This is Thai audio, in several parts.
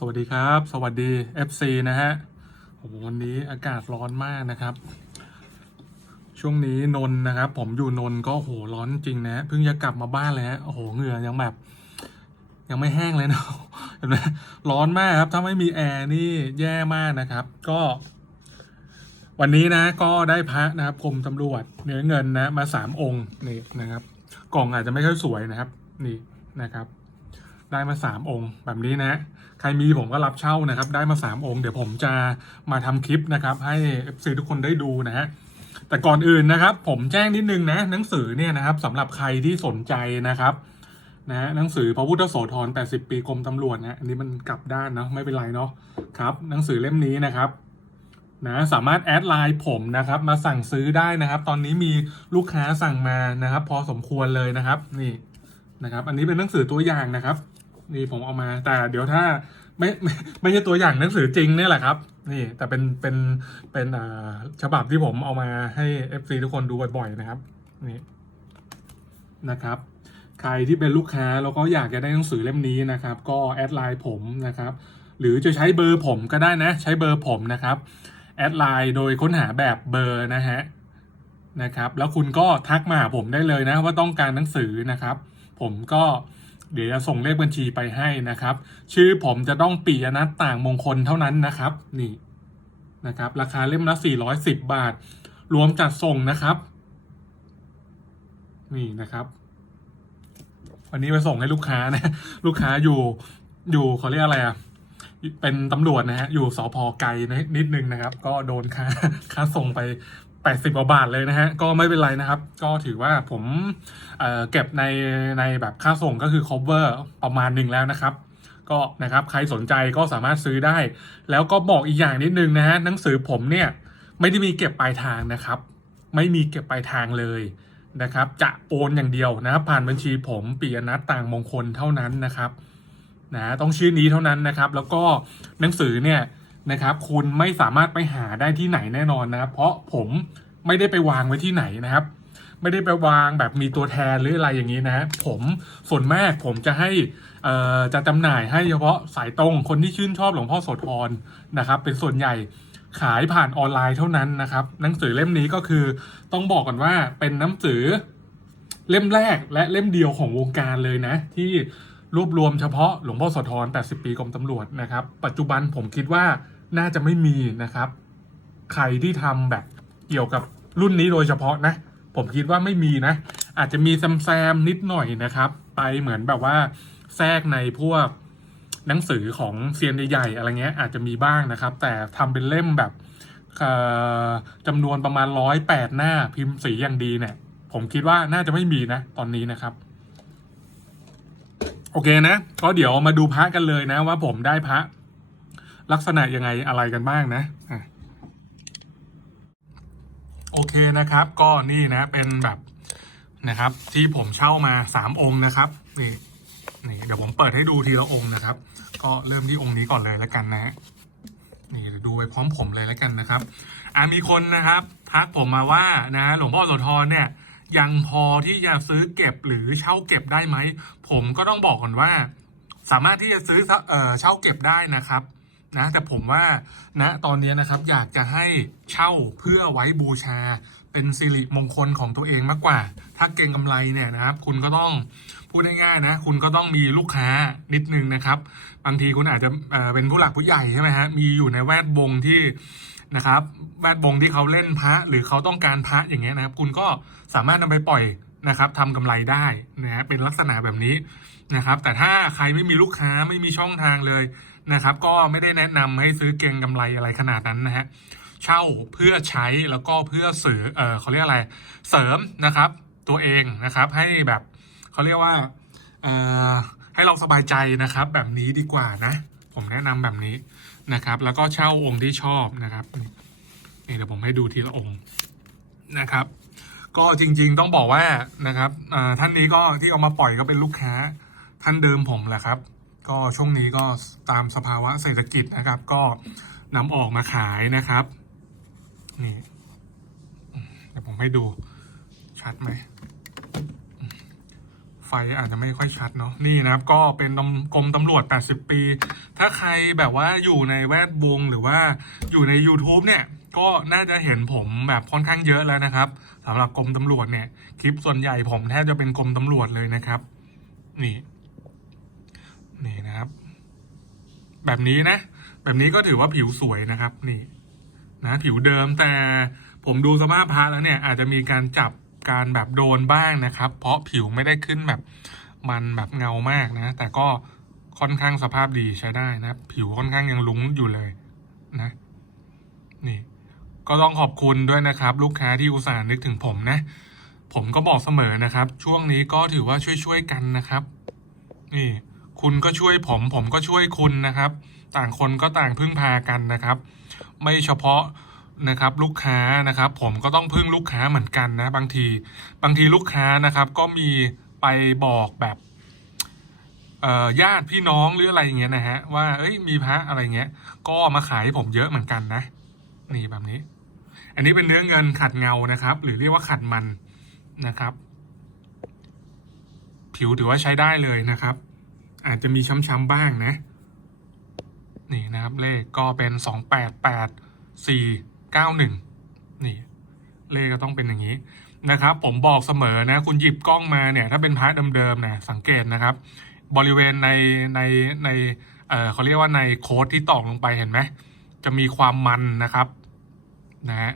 สวัสดีครับ สวัสดี FC นะฮะโอ้โหวันนี้อากาศร้อนมากนะครับ ช่วงนี้นนท์นะครับ ผมอยู่นนท์ก็โอ้โหร้อนจริงนะเพิ่งจะกลับมาบ้านเลยฮะโอ้โหเหงื่อยังแบบ ยังไม่แห้งเลยนะเห็นไหมร้อนมากครับ ถ้าไม่มีแอร์นี่แย่มากนะครับ ก็ วันนี้นะ ก็ได้พระนะครับกรมตำรวจเนื้อเงินนะ มาสามองค์นี่นะครับ กล่องอาจจะไม่ค่อยสวยนะครับ นี่นะครับ ได้มาสามองค์แบบนี้นะ ใครมีผมก็รับเช่านะครับ ได้มาสามองค์ เดี๋ยวผมจะมาทำคลิปนะครับ ให้สื่อทุกคนได้ดูนะฮะแต่ก่อนอื่นนะครับ ผมแจ้งนิดนึงนะหนังสือเนี่ยนะครับสำหรับใครที่สนใจนะครับนะหนังสือพระพุทธโสธร 80 ปีกรมตำรวจนะอันนี้มันกลับด้านเนาะไม่เป็นไรเนาะครับ หนังสือเล่มนี้นะครับนะสามารถแอดไลน์ผมนะครับ มาสั่งซื้อได้นะครับ ตอนนี้มีลูกค้าสั่งมานะครับ พอสมควรเลยนะครับ นี่นะครับ อันนี้เป็นหนังสือตัวอย่างนะครับ นี่ผมเอามา แต่เดี๋ยวถ้าไม่ไม่ไม่ใช่ตัวอย่างหนังสือจริงเนี่ยแหละครับ นี่แต่เป็นเป็นเป็นอ่าฉบับที่ผมเอามาให้ FC ทุกคนดูบ่อยๆนะครับนี่นะครับ ใครที่เป็นลูกค้าแล้วก็อยากจะได้หนังสือเล่มนี้นะครับ ก็แอดไลน์ผมนะครับ หรือจะใช้เบอร์ผมก็ได้นะ ใช้เบอร์ผมนะครับแอดไลน์โดยค้นหาแบบเบอร์นะฮะนะครับ แล้วคุณก็ทักมาหาผมได้เลยนะว่าต้องการหนังสือนะครับ ผมก็ เดี๋ยวจะส่งเลขบัญชีไปให้นะครับ ชื่อผมจะต้องปียนัทต่างมงคลเท่านั้นนะครับ นี่นะครับ ราคาเล่มละ 410 บาท รวมจัดส่งนะครับ นี่นะครับ วันนี้ไปส่งให้ลูกค้านะ ลูกค้าอยู่อยู่เขาเรียกอะไรอะเป็นตำรวจนะฮะ อยู่สอพอไกลนะนิดนึงนะครับ ก็โดนค่าค่าส่งไป 80กว่าบาทเลยนะฮะก็ไม่เป็นไรนะครับ ก็ถือว่าผมเเก็บในในแบบค่าส่งก็คือ cover ประมาณหนึ่งแล้วนะครับ ก็นะครับใครสนใจก็สามารถซื้อได้ แล้วก็บอกอีกอย่างนิดนึงนะฮะหนังสือผมเนี่ยไม่ได้มีเก็บปลายทางนะครับ ไม่มีเก็บปลายทางเลยนะครับ จะโอนอย่างเดียวนะครับผ่านบัญชีผมปียนัทต่างมงคลเท่านั้นนะครับนะต้องชื่อนี้เท่านั้นนะครับ แล้วก็หนังสือเนี่ย นะครับ คุณไม่สามารถไปหาได้ที่ไหนแน่นอนนะครับ เพราะผมไม่ได้ไปวางไว้ที่ไหนนะครับ ไม่ได้ไปวางแบบมีตัวแทนหรืออะไรอย่างนี้นะผมส่วนมากผมจะให้จะจำหน่ายให้เฉพาะสายตรงคนที่ชื่นชอบหลวงพ่อโสธรนะครับ เป็นส่วนใหญ่ขายผ่านออนไลน์เท่านั้นนะครับ หนังสือเล่มนี้ก็คือต้องบอกก่อนว่าเป็นหนังสือเล่มแรกและเล่มเดียวของวงการเลยนะ ที่รวบรวมเฉพาะหลวงพ่อโสธร80 ปีกรมตำรวจนะครับ ปัจจุบันผมคิดว่า น่าจะไม่มีนะครับ ใครที่ทำแบบเกี่ยวกับรุ่นนี้โดยเฉพาะนะ ผมคิดว่าไม่มีนะ อาจจะมีแซมๆนิดหน่อยนะครับ ไปเหมือนแบบว่าแทรกในพวกหนังสือของเซียนใหญ่ๆอะไรเงี้ยอาจจะมีบ้างนะครับ แต่ทำเป็นเล่มแบบจำนวนประมาณร้อยแปดหน้าพิมพ์สีอย่างดีเนี่ย ผมคิดว่าน่าจะไม่มีนะ ตอนนี้นะครับ โอเคนะก็เดี๋ยวมาดูพระกันเลยนะว่าผมได้พระ ลักษณะยังไงอะไรกันบ้างนะอะโอเคนะครับ ก็นี่นะเป็นแบบนะครับ ที่ผมเช่ามาสามองค์นะครับนี่นี่เดี๋ยวผมเปิดให้ดูทีละองค์นะครับ ก็เริ่มที่องค์นี้ก่อนเลยแล้วกันนะนี่ดูไปพร้อมผมเลยแล้วกันนะครับอ่ามีคนนะครับทักผมมาว่านะหลวงพ่อโสธรเนี่ย ยังพอที่จะซื้อเก็บหรือเช่าเก็บได้ไหม ผมก็ต้องบอกก่อนว่า สามารถที่จะซื้อเอ่อเช่าเก็บได้นะครับ นะแต่ผมว่านะตอนนี้นะครับอยากจะให้เช่าเพื่อไว้บูชา เป็นสิริมงคลของตัวเองมากกว่า ถ้าเก่งกำไรเนี่ยนะครับ คุณก็ต้องพูดง่ายๆนะ คุณก็ต้องมีลูกค้านิดนึงนะครับ บางทีคุณอาจจะเป็นผู้หลักผู้ใหญ่ใช่ไหมฮะมีอยู่ในแวดวงที่นะครับ แวดวงที่เขาเล่นพระหรือเขาต้องการพระอย่างเงี้ยนะครับ คุณก็สามารถนำไปปล่อยนะครับทำกำไรได้นะฮะเป็นลักษณะแบบนี้นะครับ แต่ถ้าใครไม่มีลูกค้าไม่มีช่องทางเลย นะครับ ก็ไม่ได้แนะนำให้ซื้อเก่งกำไรอะไรขนาดนั้นนะฮะเช่าเพื่อใช้แล้วก็เพื่อเสริมเออเขาเรียกอะไรเสริมนะครับ ตัวเองนะครับให้แบบเขาเรียกว่าเออให้เราสบายใจนะครับ แบบนี้ดีกว่านะ ผมแนะนำแบบนี้นะครับ แล้วก็เช่าองค์ที่ชอบนะครับนี่เดี๋ยวผมให้ดูทีละองค์นะครับ ก็จริงๆต้องบอกว่านะครับท่านนี้ก็ที่เอามาปล่อยก็เป็นลูกค้าท่านเดิมผมแหละครับ ก็ช่วงนี้ก็ตามสภาวะเศรษฐกิจนะครับ ก็นำออกมาขายนะครับ นี่เดี๋ยวผมให้ดูชัดไหม ไฟอาจจะไม่ค่อยชัดเนาะนี่นะครับ ก็เป็นกรมตำรวจ 80 ปี ถ้าใครแบบว่าอยู่ในแวดวงหรือว่าอยู่ใน YouTube เนี่ยก็น่าจะเห็นผมแบบค่อนข้างเยอะแล้วนะครับสำหรับกรมตำรวจเนี่ย คลิปส่วนใหญ่ผมแทบจะเป็นกรมตำรวจเลยนะครับ นี่นะครับ แบบนี้นะ แบบนี้ก็ถือว่าผิวสวยนะครับ นี่ นะ ผิวเดิมแต่ผมดูสภาพพระแล้วเนี่ย อาจจะมีการจับการแบบโดนบ้างนะครับ เพราะผิวไม่ได้ขึ้นแบบมันแบบเงามากนะ แต่ก็ค่อนข้างสภาพดีใช้ได้นะ ผิวค่อนข้างยังลุ้งอยู่เลยนะ นี่ ก็ต้องขอบคุณด้วยนะครับ ลูกค้าที่อุตส่าห์นึกถึงผมนะ ผมก็บอกเสมอนะครับ ช่วงนี้ก็ถือว่าช่วยๆกันนะครับ นี่ คุณก็ช่วยผมผมก็ช่วยคุณนะครับ ต่างคนก็ต่างพึ่งพากันนะครับ ไม่เฉพาะนะครับลูกค้านะครับ ผมก็ต้องพึ่งลูกค้าเหมือนกันนะ บางที บางทีลูกค้านะครับ ก็มีไปบอกแบบเอ่อญาติพี่น้องหรืออะไรอย่างเงี้ยนะฮะว่าเอ้ยมีพระอะไรเงี้ย ก็มาขายให้ผมเยอะเหมือนกันนะ นี่แบบนี้ อันนี้เป็นเนื้อเงินขัดเงานะครับ หรือเรียกว่าขัดมันนะครับ ผิวถือว่าใช้ได้เลยนะครับ อาจจะมีช้ำๆบ้างนะ นี่นะครับเลขก็เป็นสองแปดแปดสี่เก้าหนึ่งนี่ เลขก็ต้องเป็นอย่างนี้นะครับ ผมบอกเสมอนะ คุณหยิบกล้องมาเนี่ย ถ้าเป็นพาร์ทเดิมๆนะสังเกตนะครับ บริเวณในในในเอ่อเขาเรียกว่าในโค้ดที่ตอกลงไปเห็นไหมจะมีความมันนะครับนะฮะ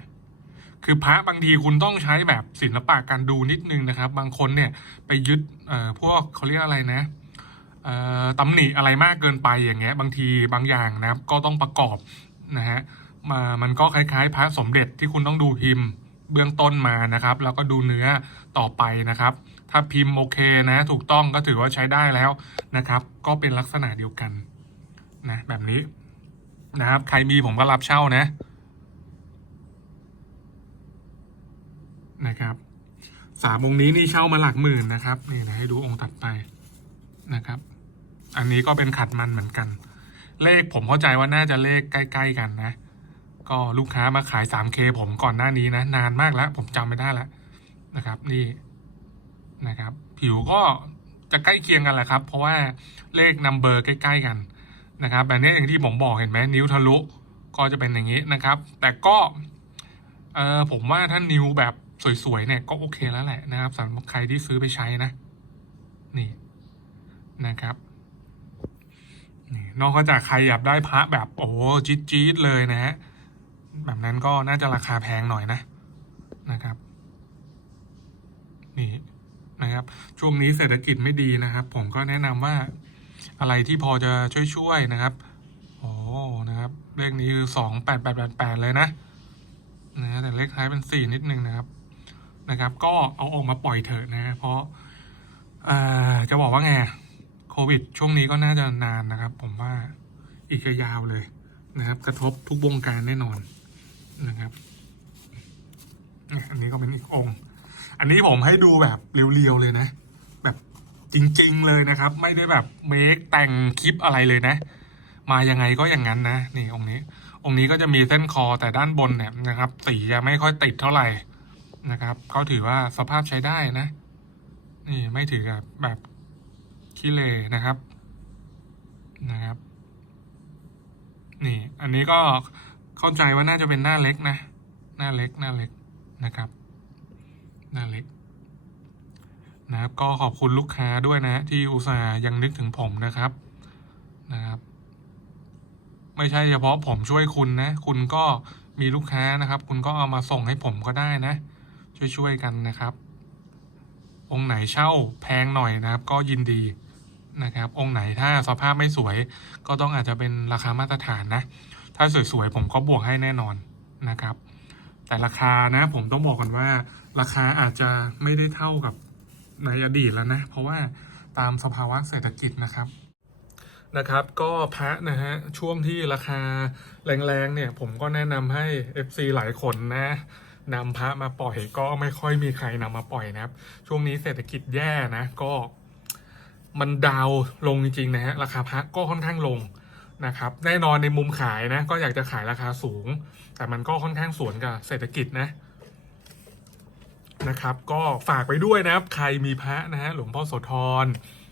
คือพระบางทีคุณต้องใช้แบบศิลปะการดูนิดนึงนะครับ บางคนเนี่ยไปยึดเอ่อพวกเขาเรียกอะไรนะ ตำหนิอะไรมากเกินไปอย่างเงี้ยบางทีบางอย่างนะครับก็ต้องประกอบนะฮะมามันก็คล้ายๆ พระสมเด็จที่คุณต้องดูพิมพ์เบื้องต้นมานะครับ แล้วก็ดูเนื้อต่อไปนะครับ ถ้าพิมพ์โอเคนะถูกต้องก็ถือว่าใช้ได้แล้วนะครับ ก็เป็นลักษณะเดียวกันนะแบบนี้นะครับ ใครมีผมก็รับเช่านะนะครับสามองค์นี้นี่เช่ามาหลักหมื่นนะครับนี่นะให้ดูองค์ถัดไปนะครับ อันนี้ก็เป็นขัดมันเหมือนกัน เลขผมเข้าใจว่าน่าจะเลขใกล้ ๆ กันนะ ก็ลูกค้ามาขาย 3K ผมก่อนหน้านี้นะ นานมากแล้ว ผมจำไม่ได้แล้วนะครับ นี่นะครับ ผิวก็จะใกล้เคียงกันแหละครับ เพราะว่าเลขนัมเบอร์ใกล้ ๆ กันนะครับแบบนี้อย่างที่ผมบอกเห็นไหมนิ้วทะลุก็จะเป็นอย่างนี้นะครับ แต่ก็เออผมว่าถ้านิ้วแบบสวยๆเนี่ยก็โอเคแล้วแหละนะครับสำหรับใครที่ซื้อไปใช้นะ นี่นะครับ นอกจากใครอยากได้พระแบบโอ้โหจี๊ดจี๊ดๆเลยนะฮะแบบนั้นก็น่าจะราคาแพงหน่อยนะนะครับ นี่นะครับ ช่วงนี้เศรษฐกิจไม่ดีนะครับ ผมก็แนะนำว่าอะไรที่พอจะช่วยๆนะครับโอ้นะครับเลขนี้คือสองแปดแปดแปดแปดเลยนะนะแต่เลขท้ายเป็นสี่นิดนึงนะครับนะครับ ก็เอาออกมาปล่อยเถอะนะ เพราะอ่อจะบอกว่าไง โควิด ช่วงนี้ก็น่าจะนานนะครับ ผมว่าอีกยาวเลยนะครับ กระทบทุกวงการแน่นอนนะครับอะอันนี้ก็เป็นอีกองค์ อันนี้ผมให้ดูแบบเรียวๆเลยนะ แบบจริง ๆ เลยนะครับ ไม่ได้แบบเมคแต่งคลิปอะไรเลยนะ มายังไงก็อย่างนั้นนะนี่องค์นี้ องค์นี้ก็จะมีเส้นคอแต่ด้านบนเนี่ยนะครับ สีจะไม่ค่อยติดเท่าไหร่นะครับเขาถือว่าสภาพใช้ได้นะ นี่ไม่ถือแบบ ขี้เลนะครับนะครับ นี่ อันนี้ก็เข้าใจว่าน่าจะเป็นหน้าเล็กนะ หน้าเล็กหน้าเล็กนะครับ หน้าเล็ก นะครับ ก็ขอบคุณลูกค้าด้วยนะ ที่อุตส่าห์ยังนึกถึงผมนะครับนะครับ ไม่ใช่เฉพาะผมช่วยคุณนะ คุณก็มีลูกค้านะครับ คุณก็เอามาส่งให้ผมก็ได้นะ ช่วยๆกันนะครับ องค์ไหนเช่าแพงหน่อยนะครับ ก็ยินดี นะครับ องค์ไหนถ้าสภาพไม่สวย ก็ต้องอาจจะเป็นราคามาตรฐานนะ ถ้าสวยๆผมก็บวกให้แน่นอนนะครับ แต่ราคานะผมต้องบอกก่อนว่า ราคาอาจจะไม่ได้เท่ากับในอดีตแล้วนะ เพราะว่าตามสภาวะเศรษฐกิจนะครับนะครับก็พระนะฮะช่วงที่ราคาแรงๆเนี่ยผมก็แนะนำให้ FC หลายคนนะนำพระมาปล่อยก็ไม่ค่อยมีใครนำมาปล่อยนะครับ ช่วงนี้เศรษฐกิจแย่นะก็ มันดาวลงจริงๆนะฮะราคาพระก็ค่อนข้างลงนะครับแน่นอนในมุมขายนะก็อยากจะขายราคาสูง แต่มันก็ค่อนข้างสวนกับเศรษฐกิจนะนะครับ ก็ฝากไปด้วยนะครับ ใครมีพระนะฮะหลวงพ่อโสธร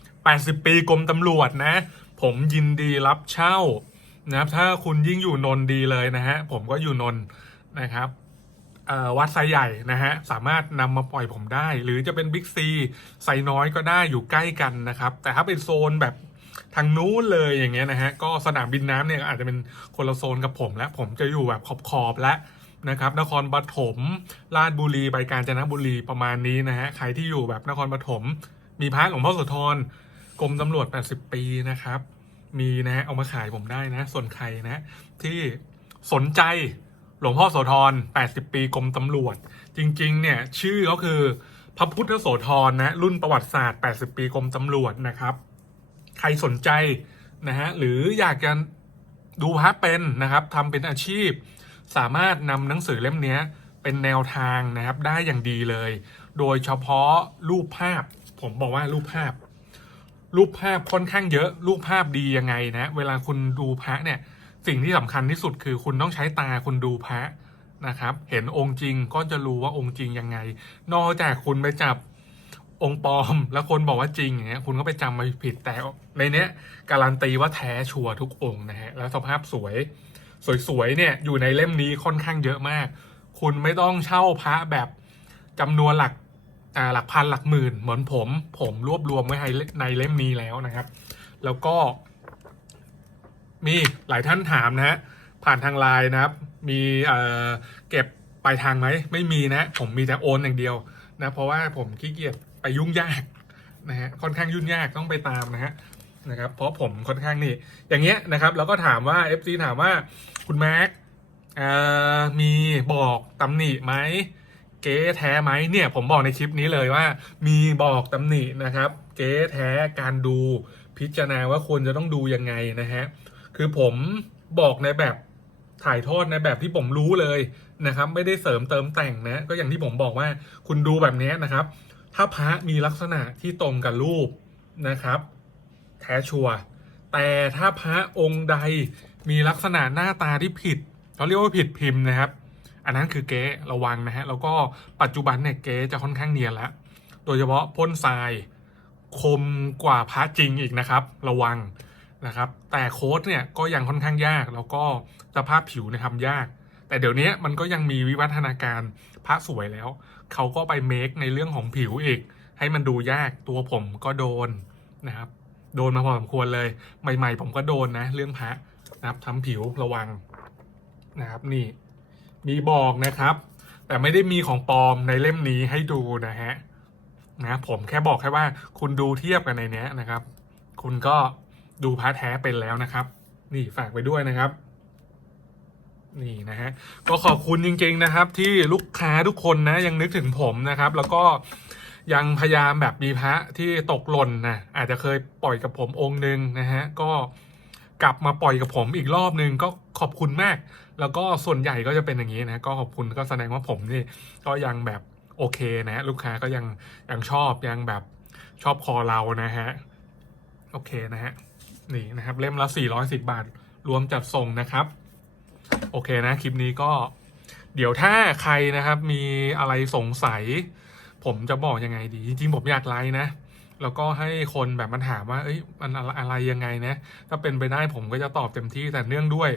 80 ปีกรมตำรวจนะ ผมยินดีรับเช่านะครับถ้าคุณยิ่งอยู่นนท์ดีเลยนะฮะผมก็อยู่นนท์นะครับ วัดไซใหญ่นะฮะสามารถนำมาปล่อยผมได้ หรือจะเป็นบิ๊กซีไซน้อยก็ได้อยู่ใกล้กันนะครับ แต่ถ้าเป็นโซนแบบทางนู้นเลยอย่างเงี้ยนะฮะก็สนามบินน้ำเนี่ยอาจจะเป็นคนละโซนกับผมและผมจะอยู่แบบขอบๆและนะครับนครปฐมราชบุรีไปกาญจนบุรีประมาณนี้นะฮะใครที่อยู่แบบนครปฐมมีพระหลวงพ่อโสธรกรมตำรวจ 80 ปีนะครับ มีนะเอามาขายผมได้นะ ส่วนใครนะที่สนใจ หลวงพ่อโสธร 80 ปีกรมตำรวจ จริง ๆ เนี่ย ชื่อเขาคือพระพุทธโสธรนะ รุ่นประวัติศาสตร์ 80 ปีกรมตำรวจนะครับ ใครสนใจนะฮะ หรืออยากจะดูพระเป็นนะครับทำเป็นอาชีพ สามารถนำหนังสือเล่มนี้เป็นแนวทางนะครับ ได้อย่างดีเลย โดยเฉพาะรูปภาพ ผมบอกว่ารูปภาพ รูปภาพค่อนข้างเยอะ รูปภาพดียังไงนะ เวลาคุณดูพระเนี่ย สิ่งที่สำคัญที่สุดคือคุณต้องใช้ตาคุณดูพระนะครับ เห็นองค์จริงก็จะรู้ว่าองค์จริงยังไง นอกจากคุณไปจับองค์ปลอม แล้วคนบอกว่าจริงอย่างเงี้ยคุณก็ไปจำมาผิดแต่ในเนี้ยการันตีว่าแท้ชัวร์ทุกองค์นะฮะแล้วสภาพสวย สวยๆเนี่ยอยู่ในเล่มนี้ค่อนข้างเยอะมาก คุณไม่ต้องเช่าพระแบบจำนวนหลักอ่าหลักพันหลักหมื่นเหมือนผม ผมรวบรวมไว้ให้ในเล่มนี้แล้วนะครับ แล้วก็ มีหลายท่านถามนะฮะผ่านทางไลน์นะครับ มีเอ่อเก็บปลายทางไหมไม่มีนะ ผมมีแต่โอนอย่างเดียวนะเพราะว่าผมขี้เกียจไปยุ่งยากนะฮะค่อนข้างยุ่งยากต้องไปตามนะฮะนะครับเพราะผมค่อนข้างนี่อย่างเงี้ยนะครับ แล้วก็ถามว่า FC ถามว่าคุณแม็กมีบอกตำหนิไหมเก๊แท้ไหมเนี่ยผมบอกในคลิปนี้เลยว่า มีบอกตำหนินะครับ เก๊แท้การดูพิจารณาว่าควรจะต้องดูยังไงนะฮะ คือผมบอกในแบบถ่ายทอดในแบบที่ผมรู้เลยนะครับ ไม่ได้เสริมเติมแต่งนะ ก็อย่างที่ผมบอกว่าคุณดูแบบนี้นะครับ ถ้าพระมีลักษณะที่ตรงกับรูปนะครับ แท้ชัวร์แต่ถ้าพระองค์ใดมีลักษณะหน้าตาที่ผิดเขาเรียกว่าผิดพิมพ์นะครับ อันนั้นคือเก๊ระวังนะฮะแล้วก็ปัจจุบันเนี่ยเก๊จะค่อนข้างเนียนแล้วโดยเฉพาะพ่นทรายคมกว่าพระจริงอีกนะครับ ระวัง นะครับ แต่โค้ดเนี่ยก็ยังค่อนข้างยาก แล้วก็สภาพผิวเนี่ยทำยาก แต่เดี๋ยวนี้มันก็ยังมีวิวัฒนาการพระสวยแล้ว เขาก็ไปเมคในเรื่องของผิวอีก ให้มันดูยากตัวผมก็โดนนะครับ โดนมาพอสมควรเลย ใหม่ๆ ผมก็โดนนะ เรื่องพระนะครับทำผิวระวังนะครับนี่มีบอกนะครับ แต่ไม่ได้มีของปลอมในเล่มนี้ให้ดูนะฮะนะผมแค่บอกแค่ว่าคุณดูเทียบกันในเนี้ยนะครับ คุณก็ ดูพระแท้เป็นแล้วนะครับ นี่ฝากไปด้วยนะครับ นี่นะฮะก็ขอบคุณจริง ๆนะครับ ที่ลูกค้าทุกคนนะยังนึกถึงผมนะครับ แล้วก็ยังพยายามแบบมีพระที่ตกหล่นนะอาจจะเคยปล่อยกับผมองค์หนึ่งนะฮะก็กลับมาปล่อยกับผมอีกรอบหนึ่งก็ขอบคุณมาก แล้วก็ส่วนใหญ่ก็จะเป็นอย่างนี้นะก็ขอบคุณก็แสดงว่าผมนี่ก็ยังแบบโอเคนะฮะลูกค้าก็ยังยังชอบยังแบบชอบคอเรานะฮะ โอเคนะฮะ นี่นะครับ เล่มละ 410 บาท รวมจัดส่งนะครับ โอเคนะ คลิปนี้ก็ เดี๋ยวถ้าใครนะครับ มีอะไรสงสัย ผมจะบอกยังไงดี จริงๆ ผมอยากไลน์นะ แล้วก็ให้คนแบบมันถามว่า เอ้ย มันอะไรยังไงนะ ถ้าเป็นไปได้ผมก็จะตอบเต็มที่ แต่เนื่องด้วย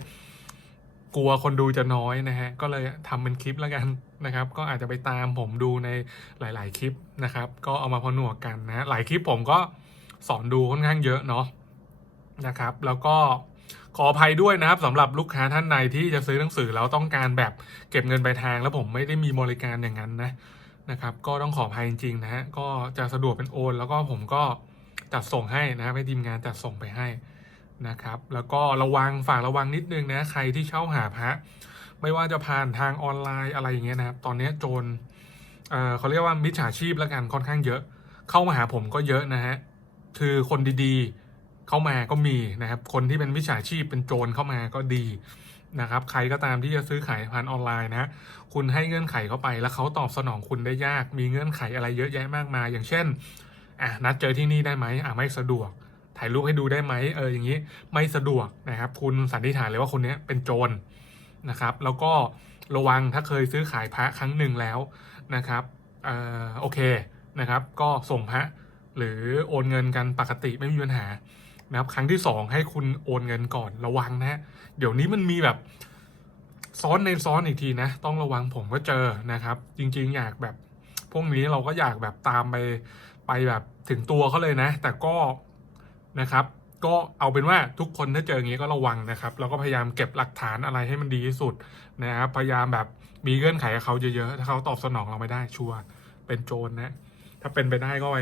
กลัวคนดูจะน้อยนะฮะ ก็เลยทำเป็นคลิปแล้วกันนะครับ ก็อาจจะไปตามผมดูในหลาย ๆ คลิปนะครับ ก็เอามาพอหนวกกันนะ หลายคลิปผมก็สอนดูค่อนข้างเยอะเนาะ นะครับ แล้วก็ขออภัยด้วยนะครับสำหรับลูกค้าท่านใดที่จะซื้อหนังสือแล้วต้องการแบบเก็บเงินปลายทาง แล้วผมไม่ได้มีบริการอย่างนั้นนะนะครับก็ต้องขออภัยจริงๆนะฮะก็จะสะดวกเป็นโอน แล้วก็ผมก็จัดส่งให้นะครับให้ทีมงานจัดส่งไปให้นะครับ แล้วก็ระวังฝากระวังนิดนึงนะใครที่เช่าหาพระไม่ว่าจะผ่านทางออนไลน์อะไรอย่างเงี้ยนะครับ ตอนนี้โจรเเขาเรียกว่ามิจฉาชีพแล้วกันค่อนข้างเยอะ เข้ามาหาผมก็เยอะนะฮะคือคนดีๆ เข้ามาก็มีนะครับ คนที่เป็นมิจฉาชีพเป็นโจรเข้ามาก็ดีนะครับ ใครก็ตามที่จะซื้อขายผ่านออนไลน์นะ คุณให้เงื่อนไขเข้าไป แล้วเขาตอบสนองคุณได้ยาก มีเงื่อนไขอะไรเยอะแยะมากมาย อย่างเช่นอะนัดเจอที่นี่ได้ไหมอะไม่สะดวก ถ่ายรูปให้ดูได้ไหมเอออย่างนี้ไม่สะดวกนะครับ คุณสันนิษฐานเลยว่าคนนี้เป็นโจรนะครับ แล้วก็ระวังถ้าเคยซื้อขายพระครั้งหนึ่งแล้วนะครับเอ่อโอเคนะครับ ก็ส่งพระหรือโอนเงินกันปกติไม่มีปัญหา นะครับ ครั้งที่สองให้คุณโอนเงินก่อนระวังนะ เดี๋ยวนี้มันมีแบบซ้อนในซ้อนอีกทีนะ ต้องระวังผมก็เจอนะครับ จริงๆอยากแบบพวกนี้เราก็อยากแบบตามไปไปแบบถึงตัวเขาเลยนะ แต่ก็นะครับก็เอาเป็นว่าทุกคนถ้าเจออย่างนี้ก็ระวังนะครับแล้วก็พยายามเก็บหลักฐานอะไรให้มันดีที่สุดนะครับพยายามแบบมีเงื่อนไขกับเขาเยอะๆถ้าเขาตอบสนองเราไม่ได้ชัวร์เป็นโจรนะถ้าเป็นไปได้ก็ไป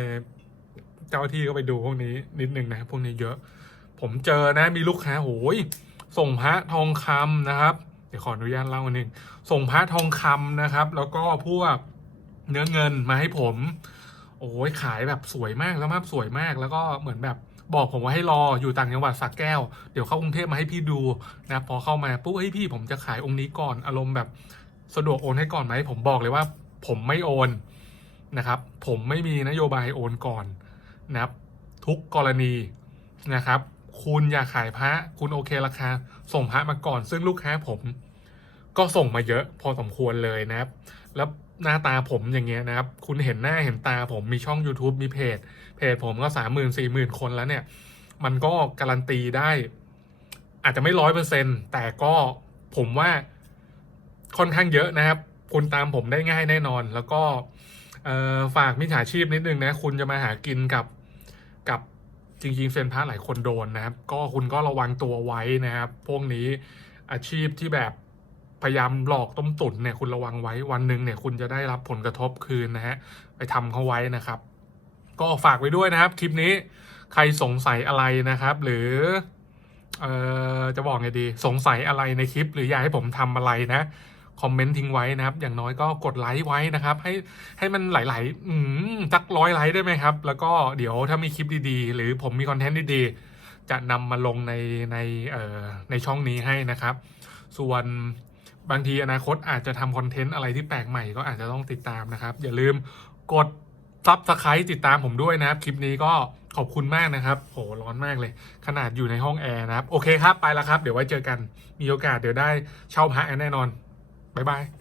เจ้าหน้าที่ก็ไปดูพวกนี้นิดนึงนะพวกนี้เยอะ ผมเจอนะมีลูกค้าโหยส่งพระทองคำนะครับ เดี๋ยวขออนุญาตเล่าอันหนึ่งส่งพระทองคำนะครับ แล้วก็พวกเนื้อเงินมาให้ผม โอ้ยขายแบบสวยมากแล้วภาพสวยมากแล้วก็เหมือนแบบบอกผมว่าให้รออยู่ต่างจังหวัดสักแก้ว เดี๋ยวเข้ากรุงเทพมาให้พี่ดูนะพอเข้ามาปุ๊บเฮ้ยพี่ผมจะขายองค์นี้ก่อนอารมณ์แบบสะดวกโอนให้ก่อนไหมผมบอกเลยว่า ผมไม่โอนนะครับ ผมไม่มีนโยบายโอนก่อน นะครับ ทุกกรณีนะครับ คุณอยากขายพระคุณโอเคราคา ส่งพระมาก่อน ซึ่งลูกค้าผม ก็ส่งมาเยอะพอสมควรเลยนะครับ แล้วหน้าตาผมอย่างเงี้ยนะครับ คุณเห็นหน้าเห็นตาผมมีช่อง YouTube มีเพจ เพจผมก็สามหมื่นสี่หมื่นคนแล้วเนี่ย มันก็การันตีได้ อาจจะไม่ร้อยเปอร์เซ็นแต่ก็ผมว่าค่อนข้างเยอะนะครับ คุณตามผมได้ง่ายแน่นอน แล้วก็ฝากมิจฉาชีพนิดนึงนะ คุณจะมาหากินกับ จริงๆเซนพระหลายคนโดนนะครับ ก็คุณก็ระวังตัวไว้นะครับ พวกนี้อาชีพที่แบบพยายามหลอกต้มตุ๋นเนี่ยคุณระวังไว้วันหนึ่งเนี่ยคุณจะได้รับผลกระทบคืนนะฮะไปทำเขาไว้นะครับ ก็ฝากไว้ด้วยนะครับคลิปนี้ใครสงสัยอะไรนะครับ หรือเอ่อจะบอกไงดี สงสัยอะไรในคลิป หรืออยากให้ผมทำอะไรนะ คอมเมนต์ทิ้งไว้นะครับ อย่างน้อยก็กดไลค์ไว้นะครับ ให้ให้มันหลายๆอืมสักร้อยไลค์ได้ไหมครับ แล้วก็เดี๋ยวถ้ามีคลิปดีๆ หรือผมมีคอนเทนต์ดีๆ จะนำมาลงในในเอ่อในช่องนี้ให้นะครับ ส่วนบางทีอนาคตอาจจะทำคอนเทนต์อะไรที่แปลกใหม่ก็อาจจะต้องติดตามนะครับ อย่าลืมกดซับสไครต์ติดตามผมด้วยนะครับ คลิปนี้ก็ขอบคุณมากนะครับ โห ร้อนมากเลย ขนาดอยู่ในห้องแอร์นะครับ โอเคครับ ไปแล้วครับ เดี๋ยวไว้เจอกัน มีโอกาสเดี๋ยวได้เช่าพระแน่นอน บ๊ายบาย